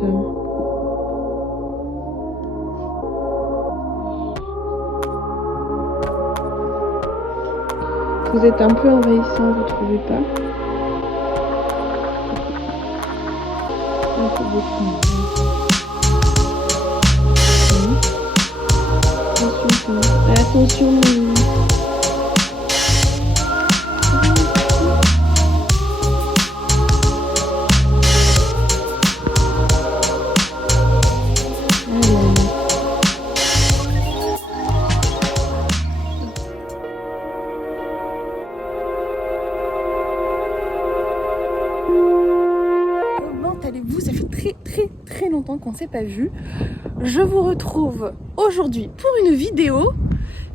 Tom. Vous êtes un peu envahissant, vous trouvez pas? Un peu beaucoup. Attention, Tom. Attention, mon loup. Comment allez-vous? Ça fait très longtemps qu'on ne s'est pas vu. Je vous retrouve aujourd'hui pour une vidéo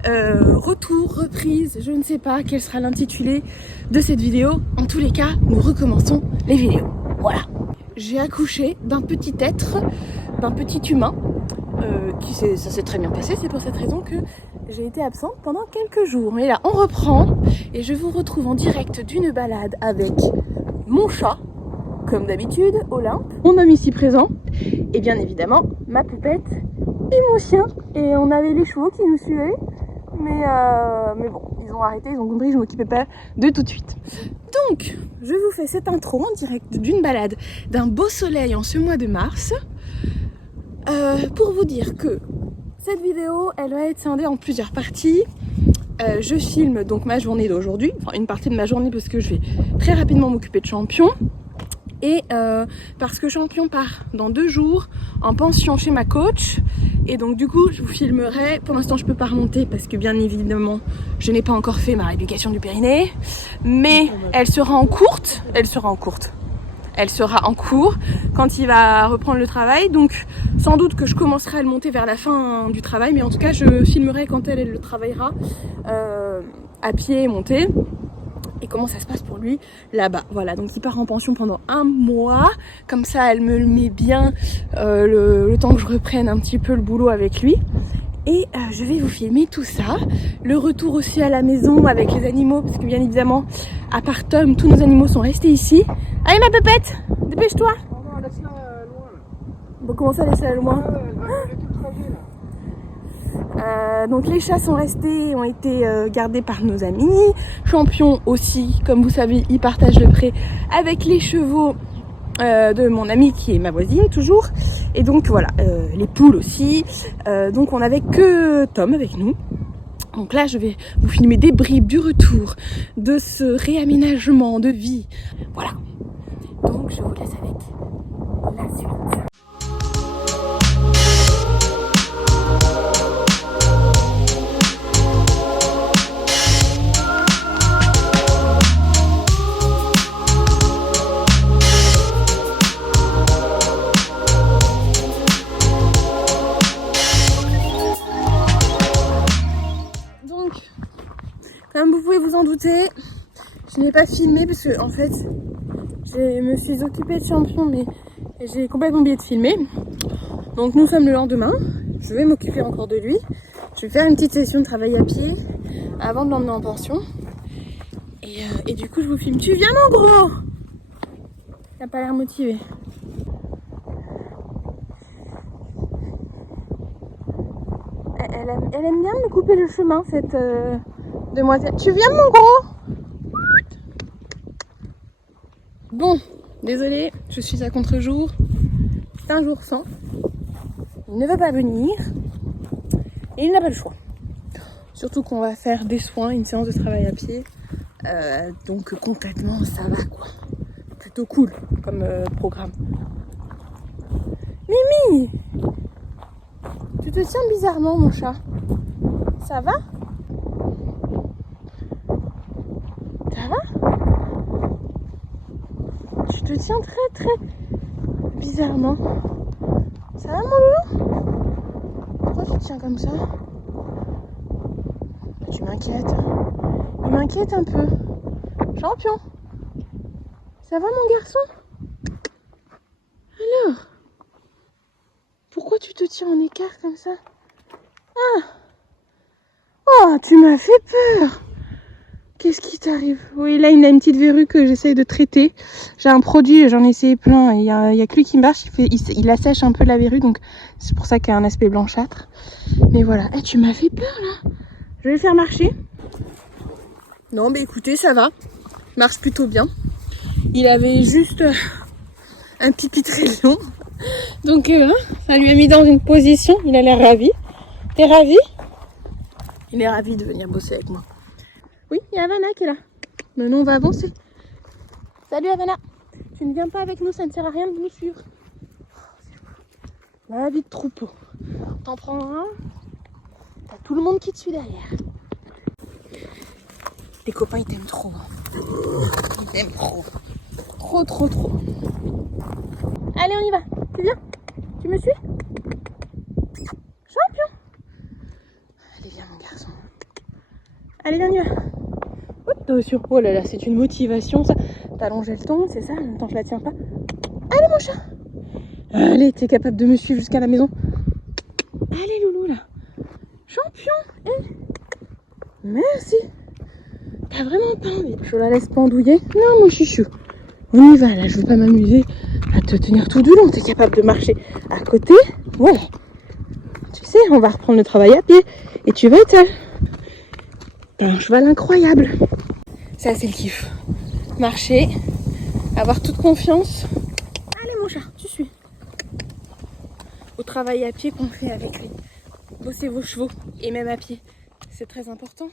retour, reprise, je ne sais pas quel sera l'intitulé de cette vidéo. En tous les cas, nous recommençons les vidéos. Voilà. J'ai accouché d'un petit être, d'un petit humain. Ça s'est très bien passé, c'est pour cette raison que j'ai été absente pendant quelques jours. Mais là, on reprend et je vous retrouve en direct d'une balade avec mon chat, comme d'habitude, Olympe, mon homme ici présent, et bien évidemment ma poupette et mon chien. Et on avait les chevaux qui nous suivaient, mais bon, ils ont arrêté, ils ont compris, je m'occupais pas de tout de suite. Donc, je vous fais cette intro en direct d'une balade d'un beau soleil en ce mois de mars, pour vous dire que cette vidéo, elle va être scindée en plusieurs parties. Je filme donc ma journée d'aujourd'hui, enfin une partie de ma journée parce que je vais très rapidement m'occuper de Champion. Et parce que Champion part dans 2 jours en pension chez ma coach. Et donc du coup je vous filmerai. Pour l'instant je peux pas remonter parce que bien évidemment je n'ai pas encore fait ma rééducation du périnée. Mais elle sera en courte. Elle sera en cours quand il va reprendre le travail. Donc sans doute que je commencerai à le monter vers la fin du travail. Mais en tout cas je filmerai quand elle le travaillera à pied et monter. Et comment ça se passe pour lui là-bas. Voilà, donc il part en pension pendant 1 mois. Comme ça, elle me le met bien le temps que je reprenne un petit peu le boulot avec lui. Et je vais vous filmer tout ça. Le retour aussi à la maison avec les animaux. Parce que bien évidemment, à part Tom, tous nos animaux sont restés ici. Allez ma pépette, dépêche-toi. Non, laisse-la loin là. Bon, comment ça, laisse-la loin? Elle va manger tout le trajet là. Donc les chats sont restés, ont été gardés par nos amis. Champion aussi, comme vous savez, il partage le pré avec les chevaux de mon amie qui est ma voisine toujours. Et donc voilà, les poules aussi. Donc on n'avait que Tom avec nous. Donc là je vais vous filmer des bribes du retour de ce réaménagement de vie. Voilà. Donc je vous laisse avec la suite. Comme vous pouvez vous en douter, je n'ai pas filmé parce que en fait je me suis occupée de Champion mais j'ai complètement oublié de filmer. Donc nous sommes le lendemain, je vais m'occuper encore de lui. Je vais faire une petite session de travail à pied avant de l'emmener en pension. Et du coup je vous filme. Tu viens mon gros? T'as pas l'air motivé. Elle aime bien me couper le chemin cette demoiselle. Tu viens mon gros? Bon, désolée, je suis à contre-jour. C'est un jour sans. Il ne veut pas venir. Et il n'a pas le choix. Surtout qu'on va faire des soins, une séance de travail à pied. Donc concrètement, ça va quoi. Plutôt cool comme programme. Mimi! Tu te tiens bizarrement mon chat. Ça va? Ça va? Tu te tiens très bizarrement. Ça va mon loulou? Pourquoi tu te tiens comme ça? Tu m'inquiètes. Il m'inquiète un peu. Champion. Ça va mon garçon? Alors? Pourquoi tu te tiens en écart comme ça? Ah! Oh, tu m'as fait peur! Qu'est-ce qui t'arrive? Oui, là, il a une petite verrue que j'essaye de traiter. J'ai un produit, j'en ai essayé plein. Il y a que lui qui marche. Il assèche un peu la verrue, donc c'est pour ça qu'il y a un aspect blanchâtre. Mais voilà. Eh, tu m'as fait peur, là. Je vais le faire marcher. Non, mais écoutez, ça va. Il marche plutôt bien. Il avait juste un pipi très long. Donc, ça lui a mis dans une position. Il a l'air ravi. T'es ravi? Il est ravi de venir bosser avec moi. Oui, il y a Havana qui est là. Maintenant, on va avancer. Salut Havana. Tu ne viens pas avec nous, ça ne sert à rien de nous suivre. La vie de troupeau. T'en prends un, t'as tout le monde qui te suit derrière. Les copains, ils t'aiment trop. Ils t'aiment trop. Trop. Allez, on y va. Tu viens? Tu me suis? Champion. Allez, viens mon garçon. Allez, viens, on y va. Oh là là, c'est une motivation ça. T'as allongé le ton, c'est ça? En même temps, je la tiens pas. Allez, mon chat. Allez, t'es capable de me suivre jusqu'à la maison. Allez, loulou, là. Champion. Merci. T'as vraiment pas envie? Je la laisse pendouiller? Non, mon chouchou. On y va, là. Je veux pas m'amuser à te tenir tout du long. T'es capable de marcher à côté? Ouais. Tu sais, on va reprendre le travail à pied. Et tu vas être... T'as un cheval incroyable. Ça, c'est le kiff. Marcher, avoir toute confiance. Allez, mon chat, tu suis. Au travail à pied qu'on fait avec lui. Bossez vos chevaux, et même à pied. C'est très important.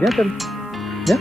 Viens, Tom. Viens.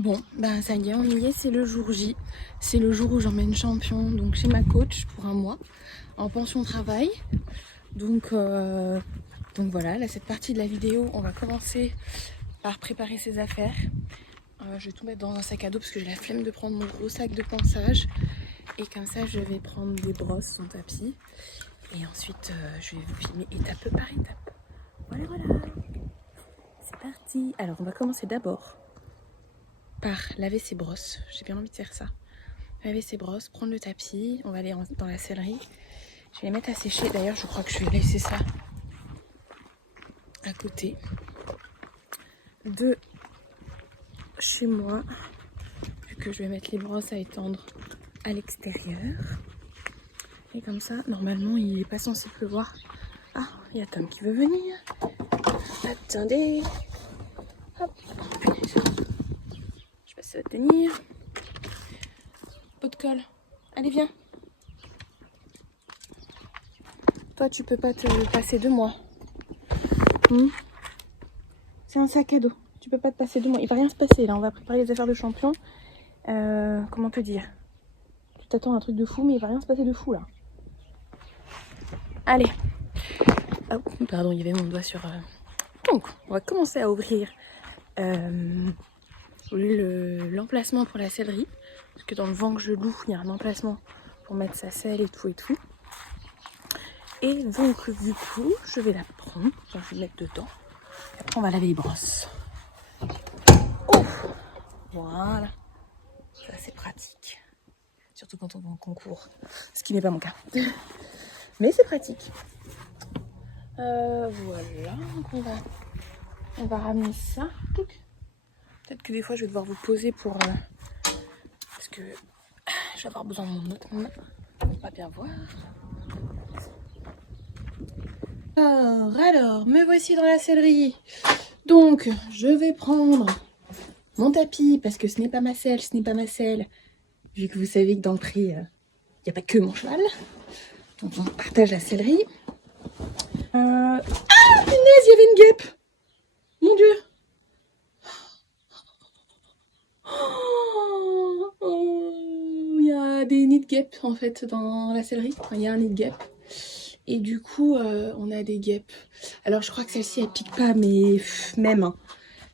Bon, ben ça y est, on y est, c'est le jour J. C'est le jour où j'emmène Champion donc chez ma coach pour un mois en pension travail. Donc voilà, là cette partie de la vidéo, on va commencer par préparer ses affaires. Je vais tout mettre dans un sac à dos parce que j'ai la flemme de prendre mon gros sac de pansage. Et comme ça, je vais prendre des brosses, son tapis. Et ensuite, je vais vous filmer étape par étape. Voilà. C'est parti. Alors, on va commencer d'abord par laver ses brosses. J'ai bien envie de faire ça. Laver ses brosses, prendre le tapis. On va aller dans la sellerie. Je vais les mettre à sécher. D'ailleurs, je crois que je vais laisser ça à côté de chez moi. Vu que je vais mettre les brosses à étendre à l'extérieur. Et comme ça, normalement, il n'est pas censé pleuvoir. Ah, il y a Tom qui veut venir. Attendez. Hop. Je sais pas si ça va tenir. Pot de colle. Allez, viens. Toi, tu peux pas te passer de moi. C'est un sac à dos. Tu peux pas te passer de moi. Il va rien se passer là. On va préparer les affaires de champion. Comment te dire? Tu t'attends à un truc de fou, mais il va rien se passer de fou là. Allez. Oh, pardon, il y avait mon doigt sur... Donc, on va commencer à ouvrir l'emplacement pour la sellerie. Parce que dans le vent que je loue, il y a un emplacement pour mettre sa selle et tout et tout. Et donc, du coup, je vais la prendre. Enfin, je vais la mettre dedans. Et après, on va laver les brosses. Oh, voilà. Ça, c'est pratique. Surtout quand on va en concours. Ce qui n'est pas mon cas. Mais c'est pratique. Voilà. Donc, on va ramener ça. Peut-être que des fois, je vais devoir vous poser pour... parce que je vais avoir besoin de mon autre main. On va pas bien voir. Alors, me voici dans la sellerie. Donc, je vais prendre mon tapis parce que ce n'est pas ma selle, vu que vous savez que dans le prix, il n'y a pas que mon cheval. Donc, on partage la sellerie. Ah, punaise, il y avait une guêpe. Mon Dieu. Il y a des nids de guêpes, en fait, dans la sellerie. Enfin, il y a un nid de guêpe. Et du coup, on a des guêpes. Alors, je crois que celle-ci, elle pique pas, mais même. Hein.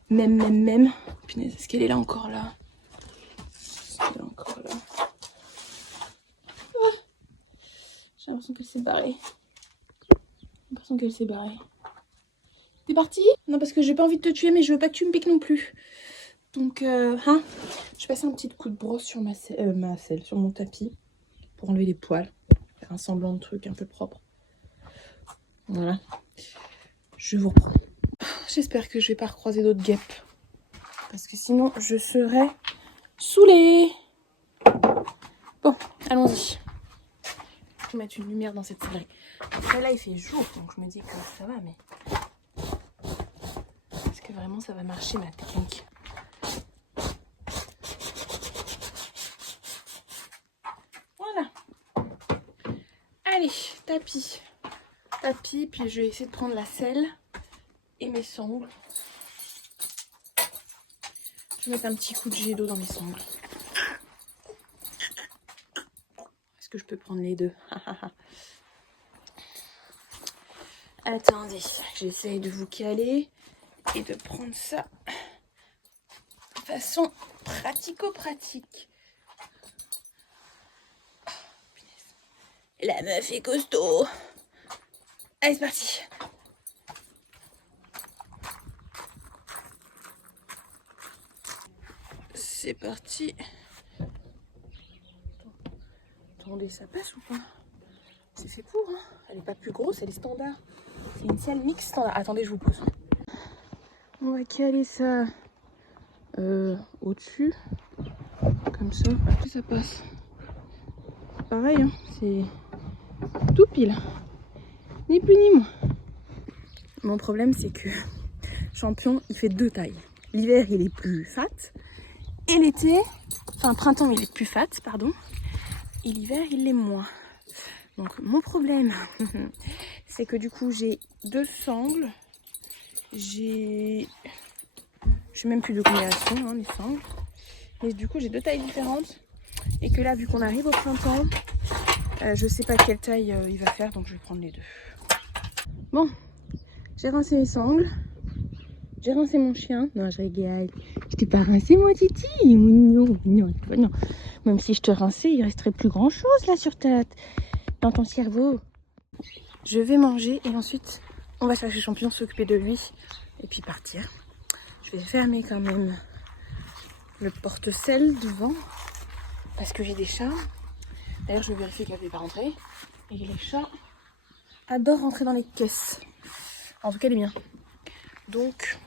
Même. Punaise, est-ce qu'elle est là encore là? Est-ce qu'elle est encore là? Ah, j'ai l'impression qu'elle s'est barrée. T'es partie? Non, parce que j'ai pas envie de te tuer, mais je veux pas que tu me piques non plus. Donc, je passe un petit coup de brosse sur ma selle, sur mon tapis, pour enlever les poils. Faire un semblant de truc un peu propre. Voilà. Je vous reprends. J'espère que je vais pas recroiser d'autres guêpes. Parce que sinon, je serais saoulée. Bon, allons-y. Je vais mettre une lumière dans cette sellerie. Après là, il fait jour, donc je me dis que ça va, mais... est-ce que vraiment ça va marcher, ma technique? Voilà. Allez, tapis, puis je vais essayer de prendre la selle et mes sangles. Je vais mettre un petit coup de jet d'eau dans mes sangles. Est-ce que je peux prendre les deux? Attendez, j'essaye de vous caler et de prendre ça de façon pratico-pratique. La meuf est costaud. Allez, c'est parti. C'est parti. Attendez, ça passe ou pas? C'est fait pour, hein. Elle est pas plus grosse, elle est standard. C'est une selle mix standard. Attendez, je vous pose. On va caler ça au-dessus. Comme ça. Ça passe. Pareil, hein. C'est tout pile. Ni plus ni moins. Mon problème, c'est que Champion, il fait deux tailles. L'hiver, il est plus fat. Et l'été, enfin printemps, il est plus fat, pardon. Et l'hiver, il l'est moins. Donc mon problème, c'est que du coup, j'ai deux sangles. Je sais même plus de combien elles sont, hein, les sangles. Et du coup, j'ai deux tailles différentes. Et que là, vu qu'on arrive au printemps, je sais pas quelle taille il va faire, donc je vais prendre les deux. Bon, j'ai rincé mes sangles. J'ai rincé mon chien. Non, je rigole. Je t'ai pas rincé, moi, Titi. Non. Même si je te rinçais, il resterait plus grand chose là sur dans ton cerveau. Je vais manger et ensuite, on va chercher Champion, s'occuper de lui et puis partir. Je vais fermer quand même le porte-selle devant parce que j'ai des chats. D'ailleurs, je vais vérifier qu'elle n'est pas rentrée. Et les chats adorent rentrer dans les caisses. En tout cas, les miens. Donc,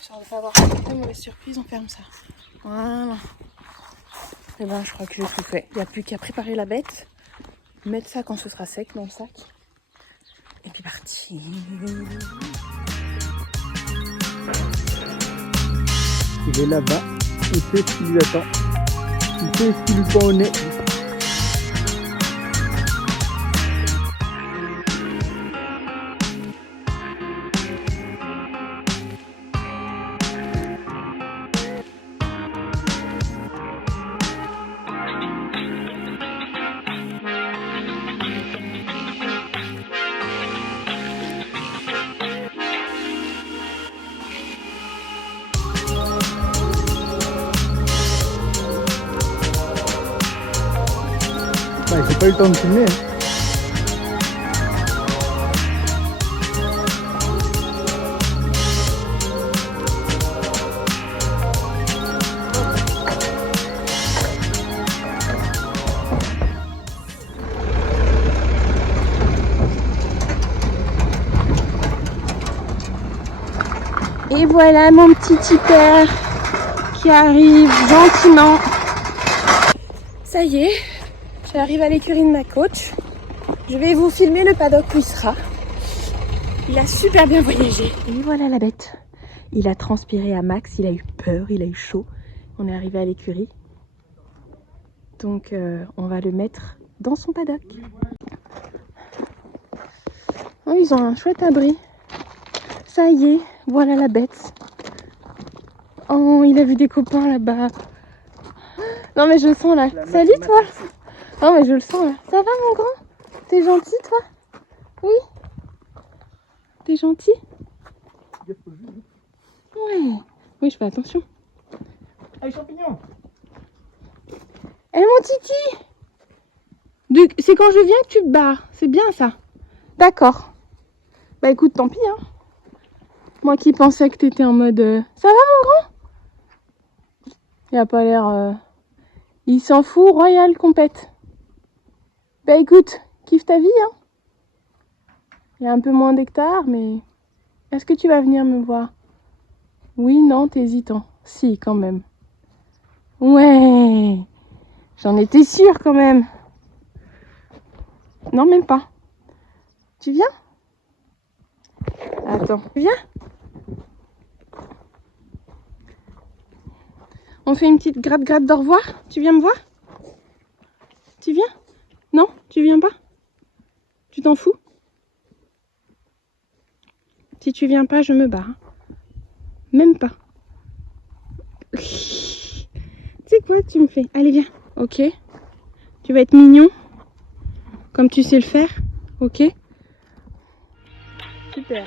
histoire de ne pas avoir de mauvaise surprise, on ferme ça. Voilà. Et ben, je crois que j'ai tout fait. Il n'y a plus qu'à préparer la bête, mettre ça quand ce sera sec dans le sac. Et puis partir. Il est là-bas, il sait ce qui lui attend, il sait ce qui lui prend au nez. pas eu le temps de filmer. Et voilà mon petit hyper qui arrive gentiment. Ça y est, j'arrive à l'écurie de ma coach. Je vais vous filmer le paddock où il sera. Il a super bien voyagé. Et voilà la bête. Il a transpiré à max, il a eu peur, il a eu chaud. On est arrivé à l'écurie. Donc on va le mettre dans son paddock. Oh, ils ont un chouette abri. Ça y est, voilà la bête. Oh, il a vu des copains là-bas. Non mais je le sens là. Salut toi. Non mais je le sens là. Ça va mon grand? T'es gentil toi? Oui. T'es gentil? Ouais. Oui, je fais attention. Ah, les champignons! Eh mon titi! C'est quand je viens que tu te barres. C'est bien ça. D'accord. Bah écoute, tant pis hein. Moi qui pensais que t'étais en mode... Ça va mon grand? Il a pas l'air... Il s'en fout, royal compète. Bah écoute, kiffe ta vie hein. Il y a un peu moins d'hectares, mais... Est-ce que tu vas venir me voir? Oui, non, t'es hésitant. Si, quand même. Ouais. J'en étais sûre quand même. Non, même pas. Tu viens? Attends, tu viens? On fait une petite gratte-gratte d'au revoir. Tu viens me voir? Tu viens? Non? Tu viens pas? Tu t'en fous? Si tu viens pas, je me barre. Même pas. Tu sais quoi, tu me fais? Allez, viens. Ok. Tu vas être mignon. Comme tu sais le faire. Ok. Super.